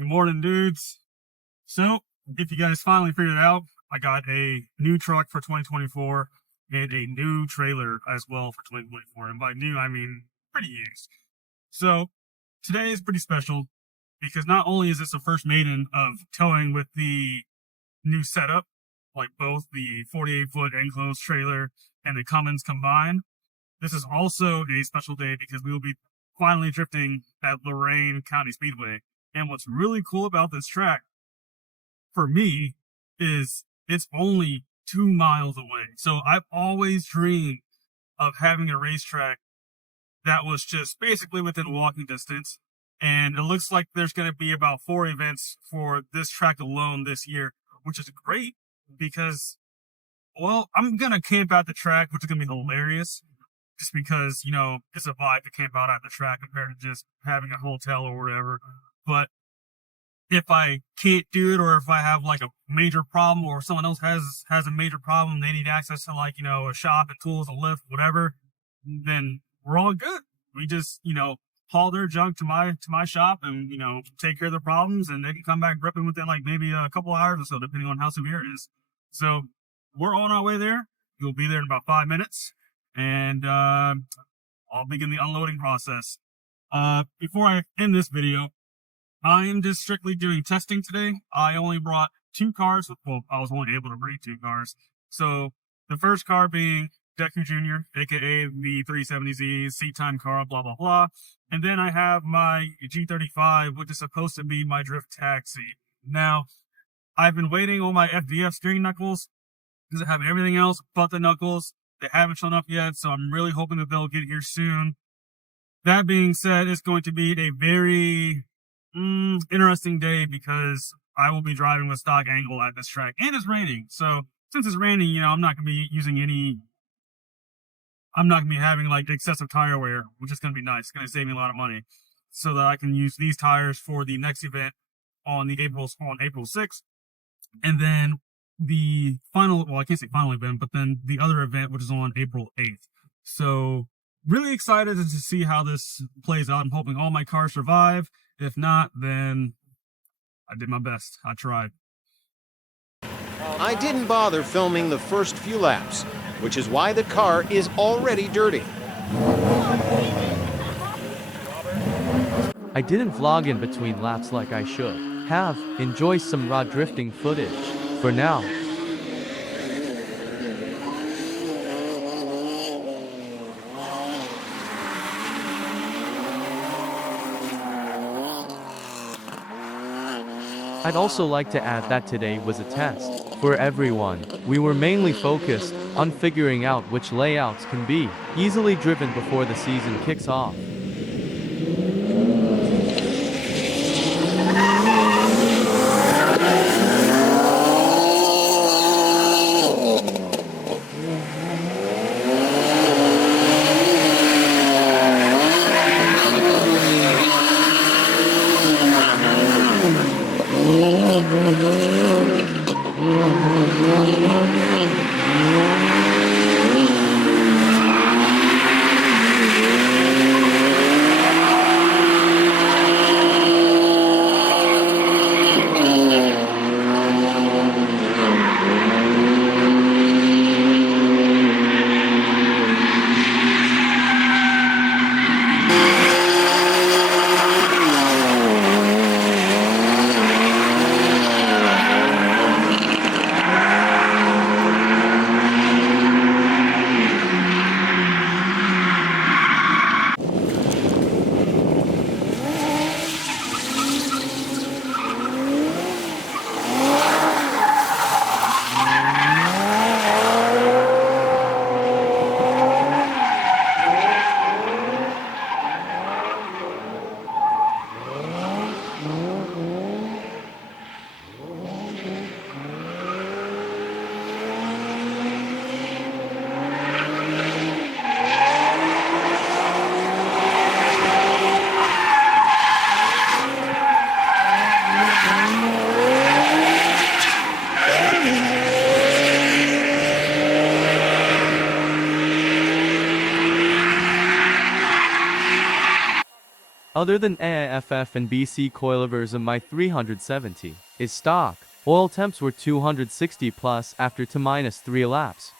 Good morning, dudes. So, if you guys finally figured it out, I got a new truck for 2024 and a new trailer as well for 2024. And by new, I mean pretty used. So, today is pretty special because not only is this the first maiden of towing with the new setup, like both the 48-foot enclosed trailer and the Cummins combined, this is also a special day because we will be finally drifting at Lorain County Speedway. And what's really cool about this track, for me, is it's only 2 miles away. So I've always dreamed of having a racetrack that was just basically within walking distance. And it looks like there's going to be about 4 events for this track alone this year, which is great because, well, I'm going to camp out the track, which is going to be hilarious. Just because, you know, it's a vibe to camp out at the track compared to just having a hotel or whatever. But if I can't do it, or if I have like a major problem, or someone else has a major problem, they need access to like, you know, a shop and tools, a lift, whatever, then we're all good. We just, you know, haul their junk to my shop and, you know, take care of the problems, and they can come back ripping within like maybe a couple hours or so, depending on how severe it is. So we're on our way there. We'll be there in about 5 minutes. And I'll begin the unloading process. Before I end this video, I am just strictly doing testing today. I only brought 2 cars. Well, I was only able to bring 2 cars. So the first car being Deku Jr, aka the 370Z seat time car, blah blah blah. And then I have my G35, which is supposed to be my drift taxi. Now, I've been waiting on my FDF steering knuckles because I have everything else but the knuckles. They haven't shown up yet, so I'm really hoping that they'll get here soon. That being said, it's going to be a very interesting day because I will be driving with stock angle at this track, and it's raining. So since it's raining, you know, I'm not going to be having like excessive tire wear, which is going to be nice. It's going to save me a lot of money so that I can use these tires for the next event on April 6th. And then the final, well, I can't say final event, but then the other event, which is on April 8th. So really excited to see how this plays out. I'm hoping all my cars survive. If not, then I did my best. I tried. I didn't bother filming the first few laps, which is why the car is already dirty. I didn't vlog in between laps like I should have. Enjoy some raw drifting footage for now. I'd also like to add that today was a test for everyone. We were mainly focused on figuring out which layouts can be easily driven before the season kicks off. other than AFF and BC coilovers of my 370, is stock. Oil temps were 260 plus after -3 laps.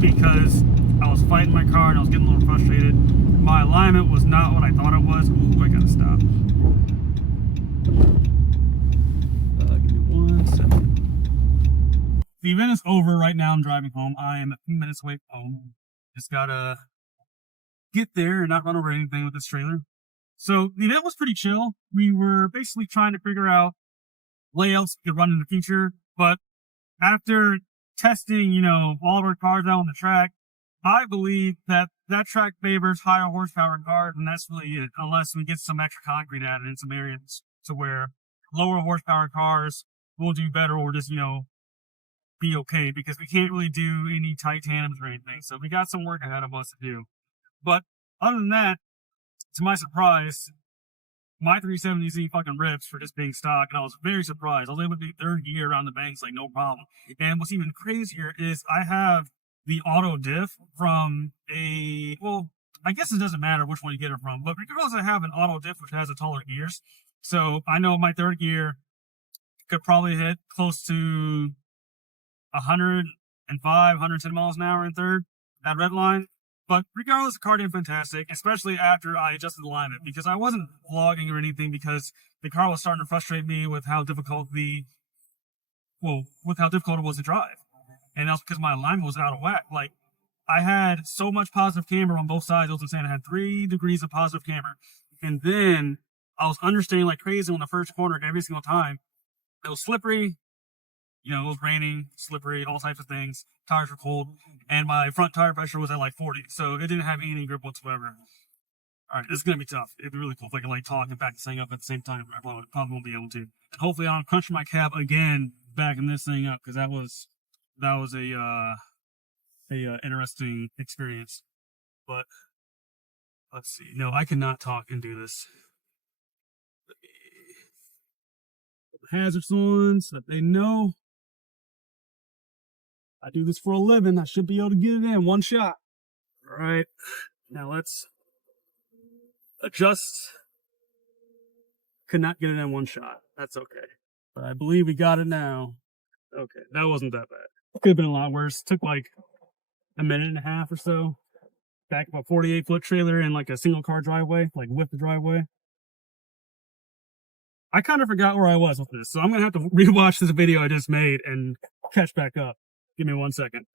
because I was fighting my car and I was getting a little frustrated. My alignment was not what I thought it was. Ooh, I gotta stop. Give me 1 second. The event is over right now. I'm driving home. I am a few minutes away from home. Just gotta get there and not run over anything with this trailer. So the event was pretty chill. We were basically trying to figure out layouts we could run in the future, but after testing, all of our cars out on the track, I believe that that track favors higher horsepower cars, and that's really it, unless we get some extra concrete added in some areas to where lower horsepower cars will do better or just, be okay, because we can't really do any tight tandems or anything. So we got some work ahead of us to do. But other than that, to my surprise, my 370Z fucking rips for just being stock, and I was very surprised. I was able to do third gear around the banks like no problem. And what's even crazier is I have the auto diff from I guess it doesn't matter which one you get it from, but regardless, I have an auto diff which has a taller gears. So I know my third gear could probably hit close to 105, 110 miles an hour in third, that red line. But regardless, the car did fantastic, especially after I adjusted the alignment, because I wasn't vlogging or anything because the car was starting to frustrate me with how difficult it was to drive. And that was because my alignment was out of whack. Like, I had so much positive camber on both sides. I was insane. I had 3 degrees of positive camber. And then I was understanding like crazy on the first corner every single time. It was slippery. You know, it was raining, slippery, all types of things. Tires were cold, and my front tire pressure was at like 40, so it didn't have any grip whatsoever. All right, this is gonna be tough. It'd be really cool if I can like talk and back this thing up at the same time. I probably won't be able to. And hopefully, I'm crunching my cab again, backing this thing up, because that was a interesting experience. But let's see. No, I cannot talk and do this. Hazards on so that they know I do this for a living. I should be able to get it in one shot. All right, now let's adjust. Could not get it in one shot. That's okay. But I believe we got it now. Okay, that wasn't that bad. Could have been a lot worse. Took like a minute and a half or so. Back up a 48-foot trailer in like a single car driveway, like with the driveway. I kind of forgot where I was with this, so I'm gonna have to rewatch this video I just made and catch back up. Give me 1 second.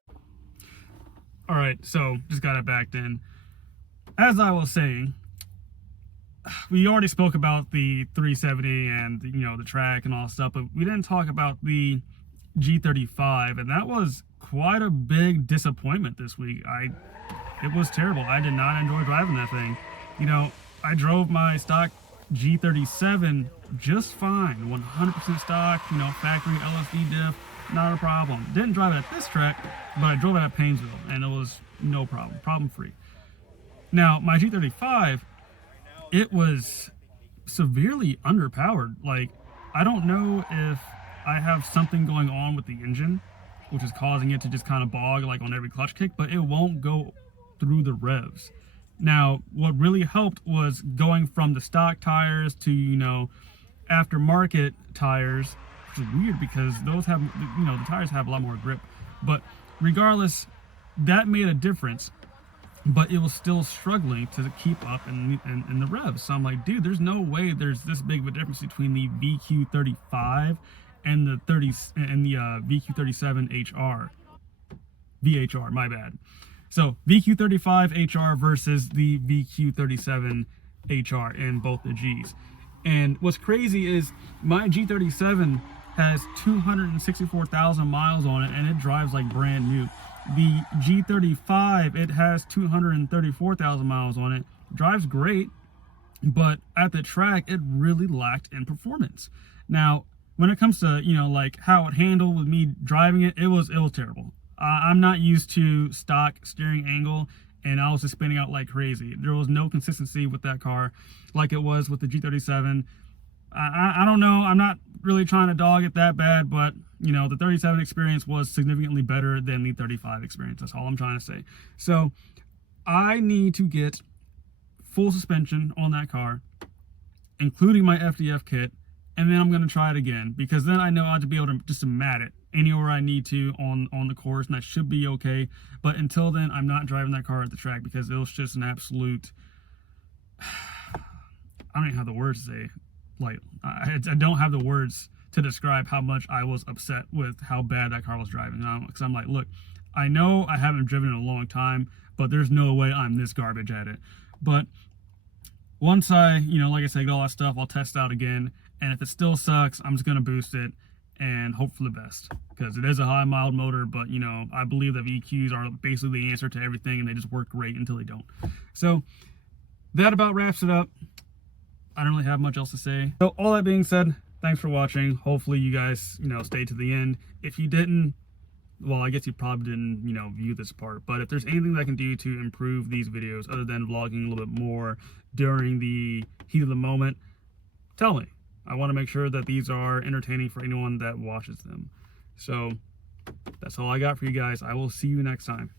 All right, so just got it backed in. As I was saying, we already spoke about the 370 and the track and all that stuff, but we didn't talk about the G35, and that was quite a big disappointment this week. It was terrible. I did not enjoy driving that thing. I drove my stock G37 just fine, 100% stock, factory LSD diff, not a problem. Didn't drive it at this track, but I drove it at Painesville, and it was no problem, problem-free. Now, my G35, it was severely underpowered. Like, I don't know if I have something going on with the engine, which is causing it to just kind of bog like on every clutch kick, but it won't go through the revs. Now, what really helped was going from the stock tires to, aftermarket tires, which is weird because those have, the tires have a lot more grip. But regardless, that made a difference, but it was still struggling to keep up in the revs. So I'm like, dude, there's no way there's this big of a difference between the VQ35 and the VQ37HR. VHR, my bad. So VQ35HR versus the VQ37HR in both the Gs. And what's crazy is my G37 has 264,000 miles on it, and it drives like brand new. The G35, it has 234,000 miles on it, drives great, but at the track, it really lacked in performance. Now, when it comes to, like how it handled with me driving it, it was terrible. I'm not used to stock steering angle, and I was just spinning out like crazy. There was no consistency with that car like it was with the G37. I don't know. I'm not really trying to dog it that bad, but, the 37 experience was significantly better than the 35 experience. That's all I'm trying to say. So I need to get full suspension on that car, including my FDF kit, and then I'm going to try it again, because then I know I'll be able to just mat it anywhere I need to on the course, and that should be okay. But until then, I'm not driving that car at the track, because it was just an absolute, I don't even have the words to say. Like, I don't have the words to describe how much I was upset with how bad that car was driving. Because I'm like, look, I know I haven't driven in a long time, but there's no way I'm this garbage at it. But once I, like I said, get all that stuff, I'll test out again. And if it still sucks, I'm just going to boost it and hope for the best. Because it is a high mild motor, but, I believe that VQs are basically the answer to everything, and they just work great until they don't. So that about wraps it up. I don't really have much else to say. So all that being said, thanks for watching. Hopefully you guys, stayed to the end. If you didn't, well, I guess you probably didn't, view this part. But if there's anything that I can do to improve these videos other than vlogging a little bit more during the heat of the moment, tell me. I want to make sure that these are entertaining for anyone that watches them. So that's all I got for you guys. I will see you next time.